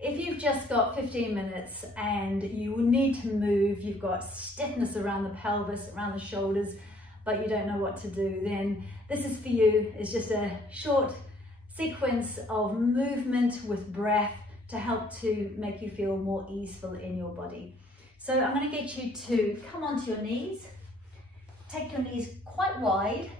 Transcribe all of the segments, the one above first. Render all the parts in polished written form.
if you've just got 15 minutes and you need to move, you've got stiffness around the pelvis, around the shoulders, but you don't know what to do, then this is for you. It's just a short sequence of movement with breath to help to make you feel more easeful in your body. So I'm going to get you to come onto your knees. Take your knees quite wide.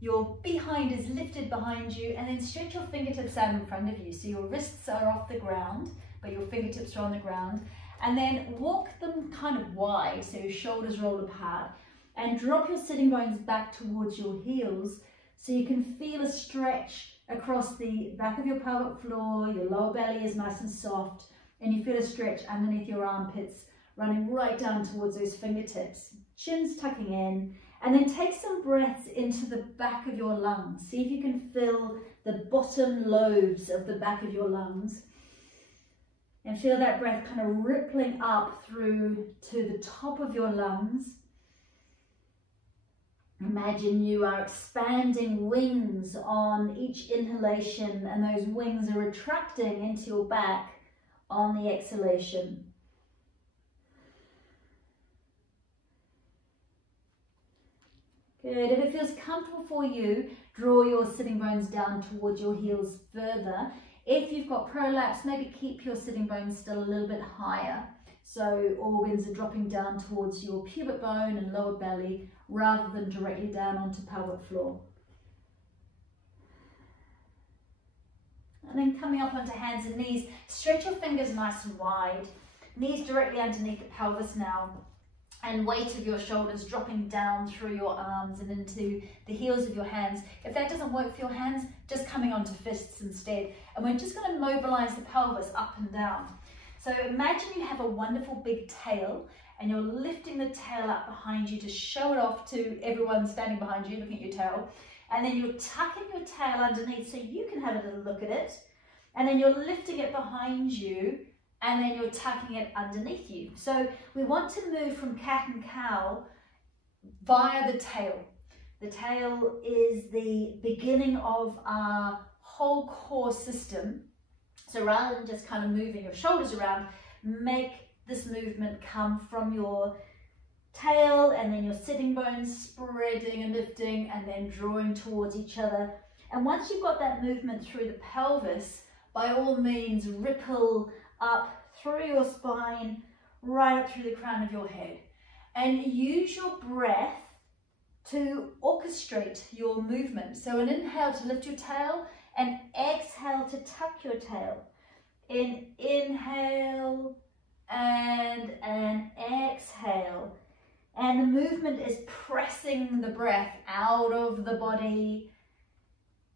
Your behind is lifted behind you, and then stretch your fingertips out in front of you. So your wrists are off the ground, but your fingertips are on the ground. And then walk them kind of wide, so your shoulders roll apart. And drop your sitting bones back towards your heels so you can feel a stretch across the back of your pelvic floor. Your lower belly is nice and soft, and you feel a stretch underneath your armpits running right down towards those fingertips. Chin's tucking in. And then take some breaths into the back of your lungs. See if you can fill the bottom lobes of the back of your lungs. And feel that breath kind of rippling up through to the top of your lungs. Imagine you are expanding wings on each inhalation, and those wings are retracting into your back on the exhalation. Good. If it feels comfortable for you, draw your sitting bones down towards your heels further. If you've got prolapse, maybe keep your sitting bones still a little bit higher. So organs are dropping down towards your pubic bone and lower belly rather than directly down onto pelvic floor. And then coming up onto hands and knees, stretch your fingers nice and wide. Knees directly underneath the pelvis now. And weight of your shoulders dropping down through your arms and into the heels of your hands. If that doesn't work for your hands, just coming onto fists instead. And we're just going to mobilize the pelvis up and down. So imagine you have a wonderful big tail, and you're lifting the tail up behind you to show it off to everyone standing behind you looking at your tail. And then you're tucking your tail underneath so you can have a little look at it. And then you're lifting it behind you, and then you're tucking it underneath you. So we want to move from cat and cow via the tail. The tail is the beginning of our whole core system. So rather than just kind of moving your shoulders around, make this movement come from your tail and then your sitting bones spreading and lifting and then drawing towards each other. And once you've got that movement through the pelvis, by all means ripple up through your spine, right up through the crown of your head. And use your breath to orchestrate your movement. So an inhale to lift your tail, and exhale to tuck your tail. Inhale and an exhale. And the movement is pressing the breath out of the body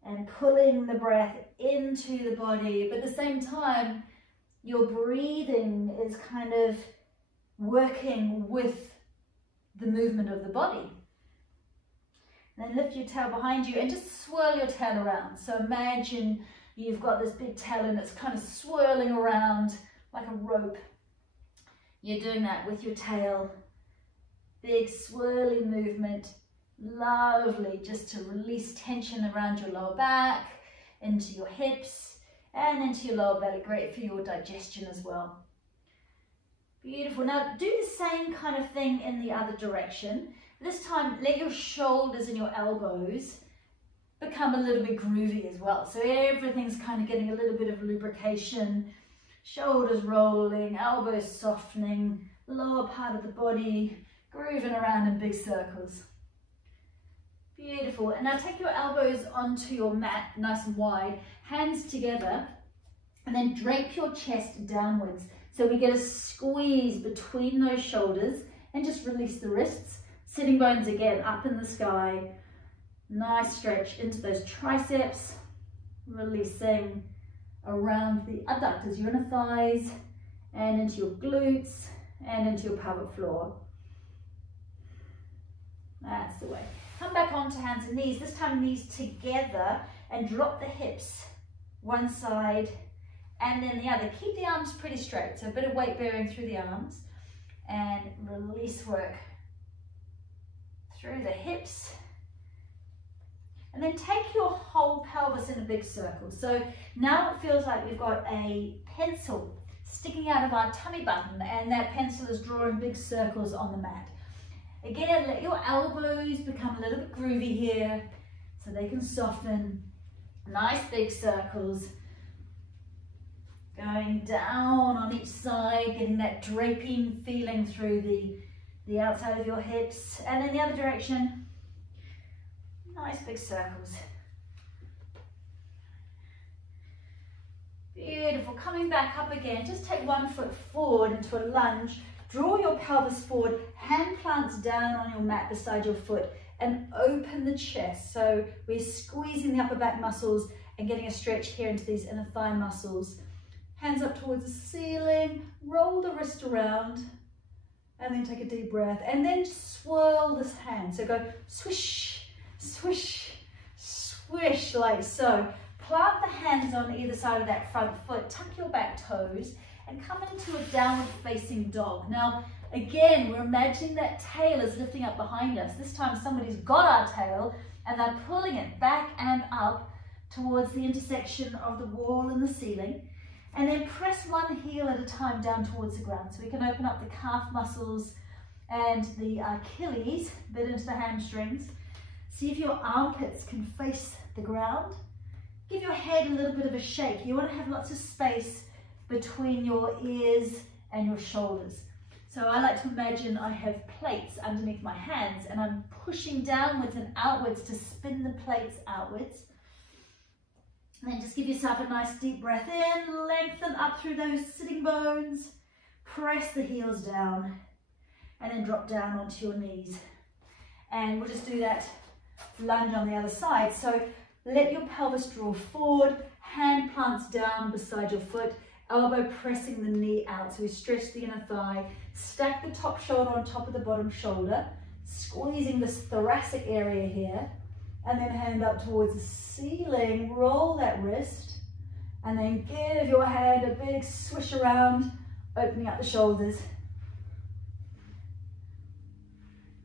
and pulling the breath into the body. But at the same time, your breathing is kind of working with the movement of the body. And then lift your tail behind you and just swirl your tail around. So imagine you've got this big tail and it's kind of swirling around like a rope. You're doing that with your tail. Big swirly movement. Lovely, just to release tension around your lower back, into your hips, and into your lower belly. Great for your digestion as well. Beautiful. Now do the same kind of thing in the other direction. This time let your shoulders and your elbows become a little bit groovy as well. So everything's kind of getting a little bit of lubrication. Shoulders rolling, elbows softening, the lower part of the body grooving around in big circles. Beautiful. And now take your elbows onto your mat nice and wide, hands together, and then drape your chest downwards. So we get a squeeze between those shoulders and just release the wrists. Sitting bones again up in the sky. Nice stretch into those triceps, releasing around the adductors, your inner thighs, and into your glutes and into your pelvic floor. That's the way. Come back onto hands and knees, this time knees together, and drop the hips one side and then the other. Keep the arms pretty straight, so a bit of weight bearing through the arms, and release work through the hips. And then take your whole pelvis in a big circle. So now it feels like we've got a pencil sticking out of our tummy button, and that pencil is drawing big circles on the mat. Again, let your elbows become a little bit groovy here so they can soften. Nice big circles. Going down on each side, getting that draping feeling through the outside of your hips. And in the other direction, nice big circles. Beautiful. Coming back up again, just take one foot forward into a lunge. Draw your pelvis forward, hand plants down on your mat beside your foot, and open the chest. So we're squeezing the upper back muscles and getting a stretch here into these inner thigh muscles. Hands up towards the ceiling, roll the wrist around, and then take a deep breath. And then swirl this hand. So go swish, swish, swish, like so. Plant the hands on either side of that front foot, tuck your back toes, and come into a downward facing dog. Now, again, we're imagining that tail is lifting up behind us. This time somebody's got our tail, and they're pulling it back and up towards the intersection of the wall and the ceiling. And then press one heel at a time down towards the ground. So we can open up the calf muscles and the Achilles, a bit into the hamstrings. See if your armpits can face the ground. Give your head a little bit of a shake. You want to have lots of space between your ears and your shoulders. So I like to imagine I have plates underneath my hands and I'm pushing downwards and outwards to spin the plates outwards. And then just give yourself a nice deep breath in, lengthen up through those sitting bones, press the heels down, and then drop down onto your knees. And we'll just do that lunge on the other side. So let your pelvis draw forward, hand plants down beside your foot, elbow pressing the knee out. So we stretch the inner thigh, stack the top shoulder on top of the bottom shoulder, squeezing this thoracic area here. And then hand up towards the ceiling, roll that wrist, and then give your hand a big swish around, opening up the shoulders.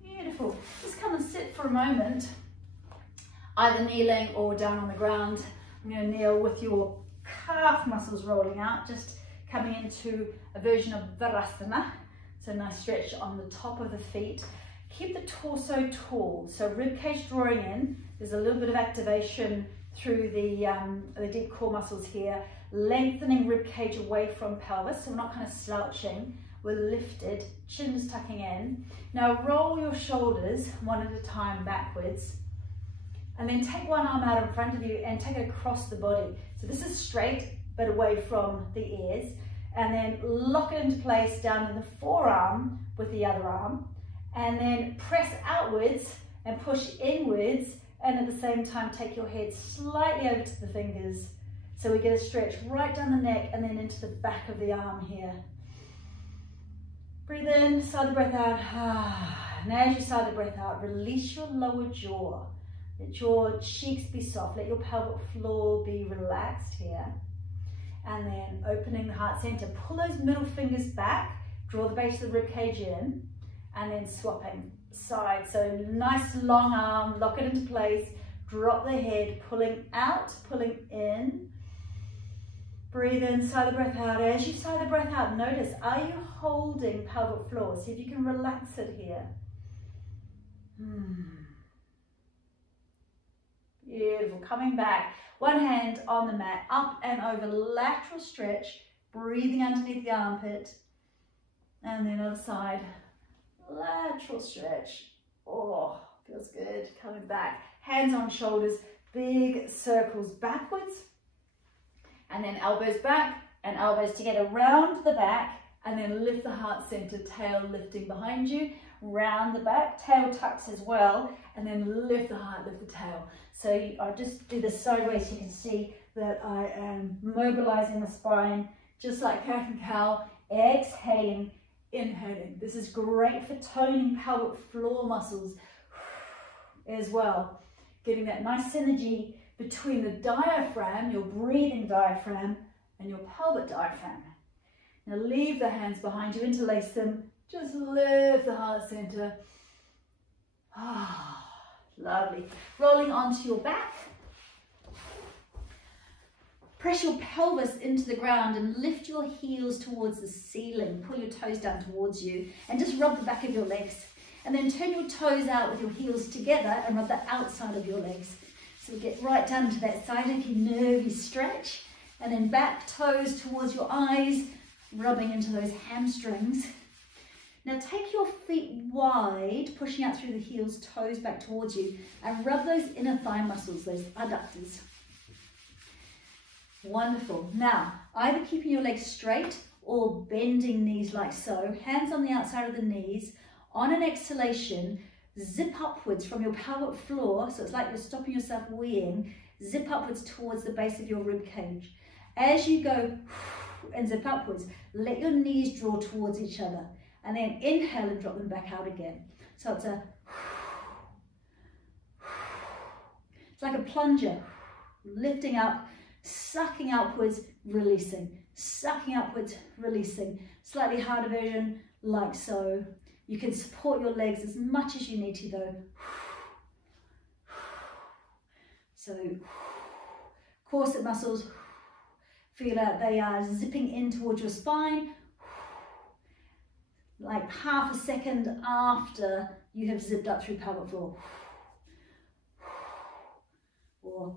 Beautiful. Just come and sit for a moment, either kneeling or down on the ground. I'm going to kneel with your calf muscles rolling out, just coming into a version of Virasana. So nice stretch on the top of the feet. Keep the torso tall, so ribcage drawing in. There's a little bit of activation through the deep core muscles here, lengthening ribcage away from pelvis, so we're not kind of slouching. We're lifted, chin's tucking in. Now roll your shoulders one at a time backwards, and then take one arm out in front of you and take it across the body. So this is straight, but away from the ears, and then lock it into place down in the forearm with the other arm. And then press outwards and push inwards, and at the same time take your head slightly over to the fingers so we get a stretch right down the neck and then into the back of the arm here. Breathe in, sigh the breath out. And as you sigh the breath out, release your lower jaw. Let your cheeks be soft, let your pelvic floor be relaxed here. And then opening the heart center, pull those middle fingers back, draw the base of the ribcage in, and then swapping sides. So nice long arm, lock it into place, drop the head, pulling out, pulling in. Breathe in, sigh the breath out. As you sigh the breath out, notice, are you holding pelvic floor? See if you can relax it here. Beautiful, coming back. One hand on the mat, up and over, lateral stretch, breathing underneath the armpit. And then other side. Lateral stretch. Oh, feels good. Coming back. Hands on shoulders. Big circles backwards. And then elbows back and elbows together. Round the back. And then lift the heart center. Tail lifting behind you. Round the back. Tail tucks as well. And then lift the heart, lift the tail. So I'll just do this sideways. You can see that I am mobilizing the spine. Just like cat and cow. Exhaling. Inhaling. This is great for toning pelvic floor muscles as well. Getting that nice synergy between the diaphragm, your breathing diaphragm, and your pelvic diaphragm. Now leave the hands behind you, interlace them. Just lift the heart center. Lovely. Rolling onto your back. Press your pelvis into the ground and lift your heels towards the ceiling. Pull your toes down towards you and just rub the back of your legs. And then turn your toes out with your heels together and rub the outside of your legs. So get right down to that side, like a nervy stretch. And then back toes towards your eyes, rubbing into those hamstrings. Now take your feet wide, pushing out through the heels, toes back towards you, and rub those inner thigh muscles, those adductors. Wonderful. Now, either keeping your legs straight or bending knees like so, hands on the outside of the knees. On an exhalation, zip upwards from your pelvic floor, so it's like you're stopping yourself weeing, zip upwards towards the base of your rib cage. As you go and zip upwards, let your knees draw towards each other, and then inhale and drop them back out again. So it's like a plunger, lifting up, sucking upwards, releasing, sucking upwards, releasing. Slightly harder version, like so. You can support your legs as much as you need to though. So, corset muscles, feel out they are zipping in towards your spine, like half a second after you have zipped up through pelvic floor. Or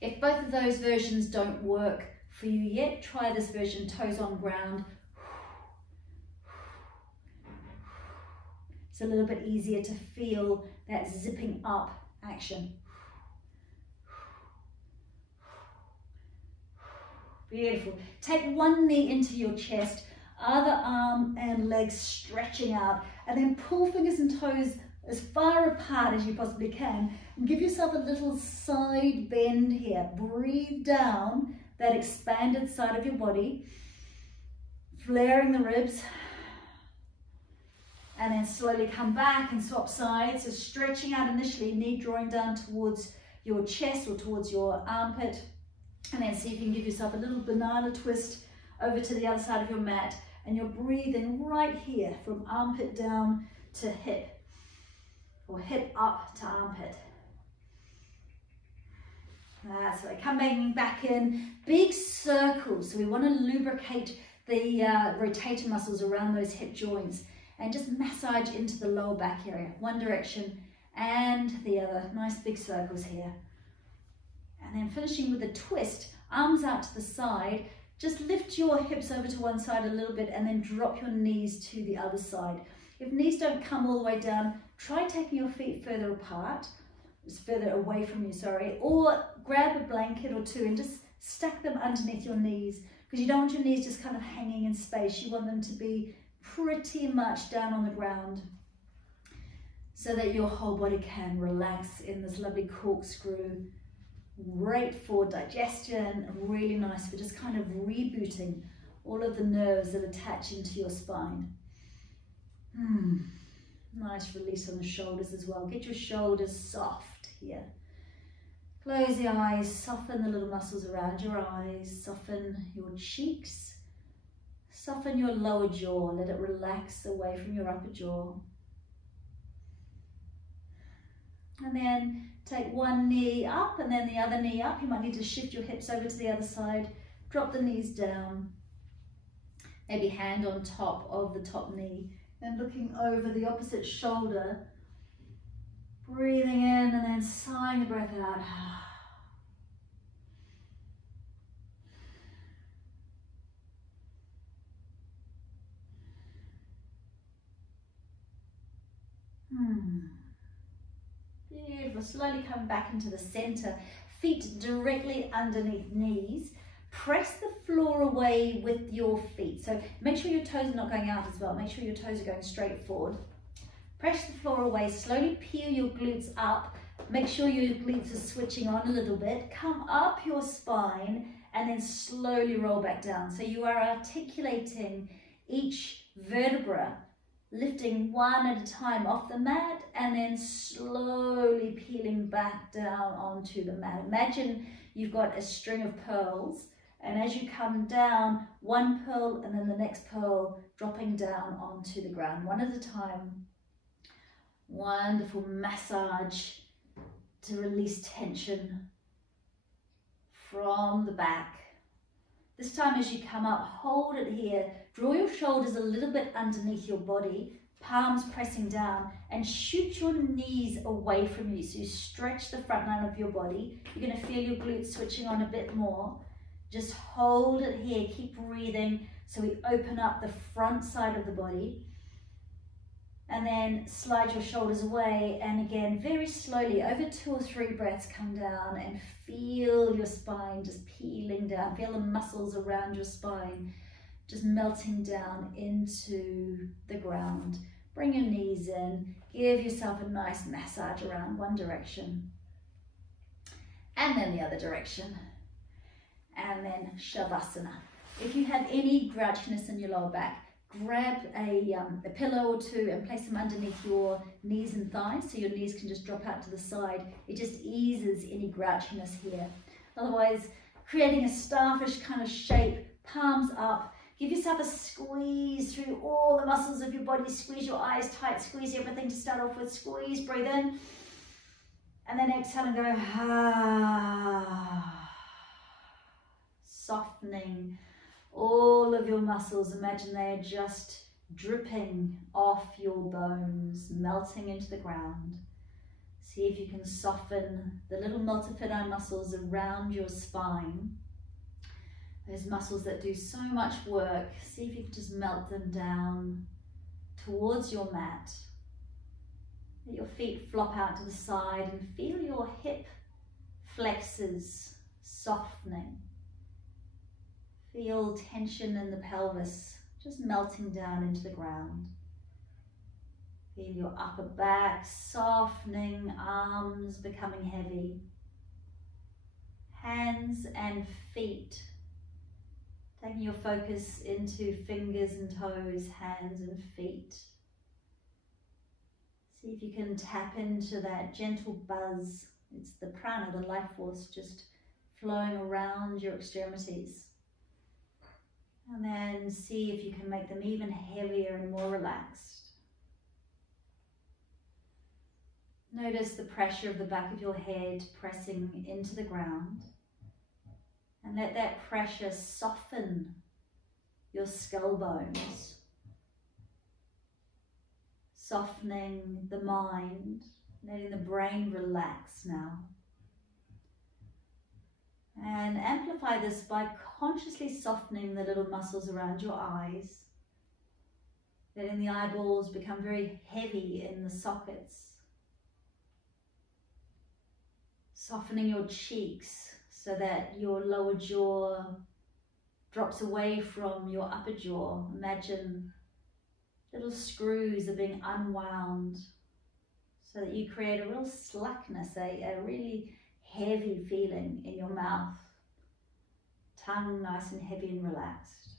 if both of those versions don't work for you yet, try this version, toes on ground. It's a little bit easier to feel that zipping up action. Beautiful. Take one knee into your chest, other arm and legs stretching out, and then pull fingers and toes as far apart as you possibly can, and give yourself a little side bend here. Breathe down that expanded side of your body, flaring the ribs, and then slowly come back and swap sides. So stretching out initially, knee drawing down towards your chest or towards your armpit, and then see if you can give yourself a little banana twist over to the other side of your mat, and you're breathing right here from armpit down to hip, or hip up to armpit. That's right, come back in, big circles. So we want to lubricate the rotator muscles around those hip joints and just massage into the lower back area, one direction and the other. Nice big circles here. And then finishing with a twist, arms out to the side, just lift your hips over to one side a little bit and then drop your knees to the other side. If knees don't come all the way down, try taking your feet further apart, further away from you, sorry, or grab a blanket or two and just stack them underneath your knees, because you don't want your knees just kind of hanging in space. You want them to be pretty much down on the ground so that your whole body can relax in this lovely corkscrew. Great for digestion, really nice for just kind of rebooting all of the nerves that attach into your spine. Nice release on the shoulders as well. Get your shoulders soft here. Close the eyes, soften the little muscles around your eyes, soften your cheeks, soften your lower jaw, let it relax away from your upper jaw. And then take one knee up and then the other knee up. You might need to shift your hips over to the other side, drop the knees down, maybe hand on top of the top knee. Then looking over the opposite shoulder, breathing in and then sighing the breath out. Beautiful. Slowly come back into the center, feet directly underneath knees. Press the floor away with your feet. So make sure your toes are not going out as well. Make sure your toes are going straight forward. Press the floor away. Slowly peel your glutes up. Make sure your glutes are switching on a little bit. Come up your spine and then slowly roll back down. So you are articulating each vertebra, lifting one at a time off the mat and then slowly peeling back down onto the mat. Imagine you've got a string of pearls And as you come down, one pearl and then the next pearl dropping down onto the ground, one at a time. Wonderful massage to release tension from the back. This time as you come up, hold it here. Draw your shoulders a little bit underneath your body, palms pressing down, and shoot your knees away from you. So you stretch the front line of your body. You're going to feel your glutes switching on a bit more. Just hold it here, keep breathing. So we open up the front side of the body. And then slide your shoulders away. And again, very slowly, over 2 or 3 breaths, come down and feel your spine just peeling down. Feel the muscles around your spine just melting down into the ground. Bring your knees in. Give yourself a nice massage around one direction. And then the other direction. And then Shavasana. If you have any grouchiness in your lower back, grab a pillow or two and place them underneath your knees and thighs so your knees can just drop out to the side. It just eases any grouchiness here. Otherwise, creating a starfish kind of shape, palms up. Give yourself a squeeze through all the muscles of your body. Squeeze your eyes tight, squeeze everything to start off with. Squeeze, breathe in. And then exhale and go, ah. Softening all of your muscles. Imagine they are just dripping off your bones, melting into the ground. See if you can soften the little multifidi muscles around your spine. Those muscles that do so much work. See if you can just melt them down towards your mat. Let your feet flop out to the side and feel your hip flexors softening. Feel tension in the pelvis just melting down into the ground. Feel your upper back softening, arms becoming heavy. Hands and feet. Taking your focus into fingers and toes, hands and feet. See if you can tap into that gentle buzz. It's the prana, the life force, just flowing around your extremities. And then see if you can make them even heavier and more relaxed. Notice the pressure of the back of your head pressing into the ground. And let that pressure soften your skull bones. Softening the mind, letting the brain relax now. And amplify this by consciously softening the little muscles around your eyes, letting the eyeballs become very heavy in the sockets. Softening your cheeks so that your lower jaw drops away from your upper jaw. Imagine little screws are being unwound so that you create a real slackness, a really heavy feeling in your mouth. Tongue nice and heavy and relaxed.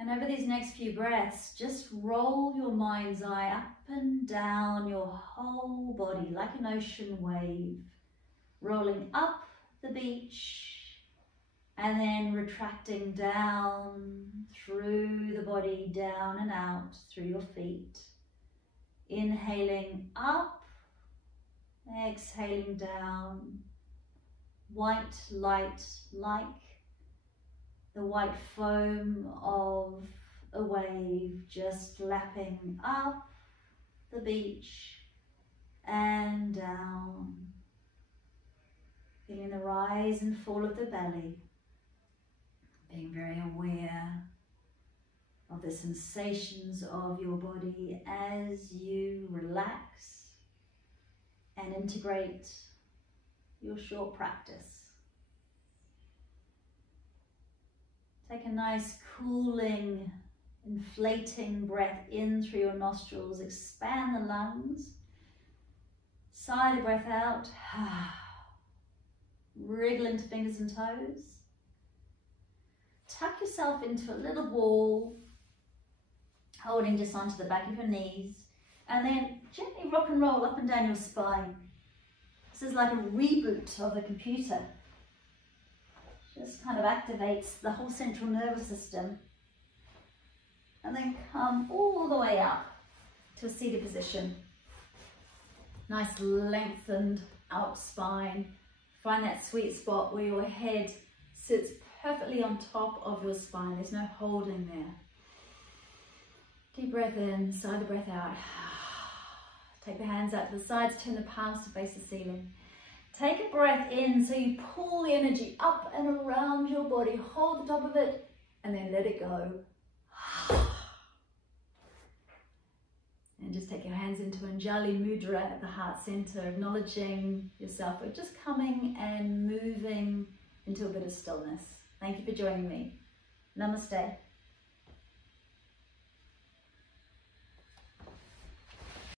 And over these next few breaths, just roll your mind's eye up and down your whole body like an ocean wave, rolling up the beach and then retracting down through the body, down and out through your feet. Inhaling up, exhaling down, white light like the white foam of a wave just lapping up the beach and down, feeling the rise and fall of the belly, being very aware of the sensations of your body as you relax and integrate your short practice. Take a nice cooling, inflating breath in through your nostrils. Expand the lungs. Sigh the breath out. Wriggle into fingers and toes. Tuck yourself into a little ball, holding just onto the back of your knees. And then gently rock and roll up and down your spine. This is like a reboot of the computer. This kind of activates the whole central nervous system. And then come all the way up to a seated position. Nice lengthened out spine. Find that sweet spot where your head sits perfectly on top of your spine. There's no holding there. Deep breath in, sigh the breath out. Take the hands out to the sides, turn the palms to face the ceiling. Take a breath in so you pull the energy up and around your body. Hold the top of it and then let it go. And just take your hands into Anjali Mudra at the heart center, acknowledging yourself. We're just coming and moving into a bit of stillness. Thank you for joining me. Namaste.